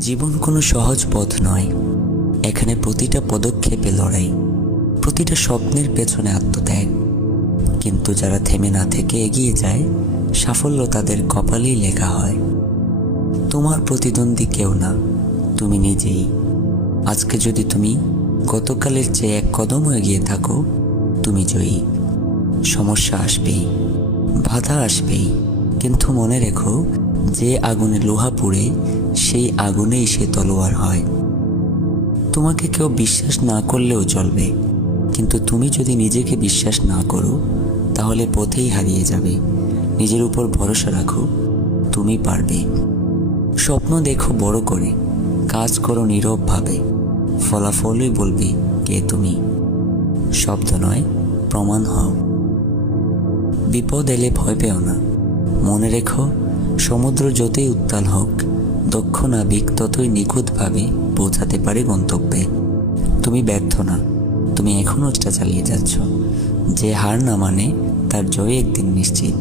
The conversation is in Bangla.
জীবন কোনো সহজ পথ নয়। এখানে প্রতিটা পদক্ষেপে লড়াই, প্রতিটা স্বপ্নের পেছনে আত্মত্যাগ। কিন্তু যারা থেমে না থেকে এগিয়ে যায়, সাফল্য তাদের কপালেই লেখা হয়। তোমার প্রতিদ্বন্দ্বী কেউ না, তুমি নিজেই। আজকে যদি তুমি গতকালের চেয়ে এক কদমও এগিয়ে থাকো, তুমি জয়ী। সমস্যা আসবেই, বাধা আসবেই, কিন্তু মনে রেখো, যে আগুনে লোহা পুড়ে সেই আগুনেই সে তলোয়ার হয়। তোমাকে কেউ বিশ্বাস না করলেও চলবে, কিন্তু তুমি যদি নিজেকে বিশ্বাস না করো, তাহলে পথেই হারিয়ে যাবে। নিজের উপর ভরসা রাখো, তুমি পারবে। স্বপ্ন দেখো বড় করে, কাজ করো নীরবভাবে। ফলাফলই বলবে কে তুমি। শব্দ নয়, প্রমাণ হও। বিপদ এলে ভয় পেও না, মনে রেখো, সমুদ্র যতই উত্তাল হোক, দক্ষ নাবিক ততই নিখুঁতভাবে পৌঁছাতে পারে গন্তব্যে। তুমি ব্যর্থ না, তুমি এখনও চেষ্টা চালিয়ে যাচ্ছ। যে হার না মানে তার জয় একদিন নিশ্চিত।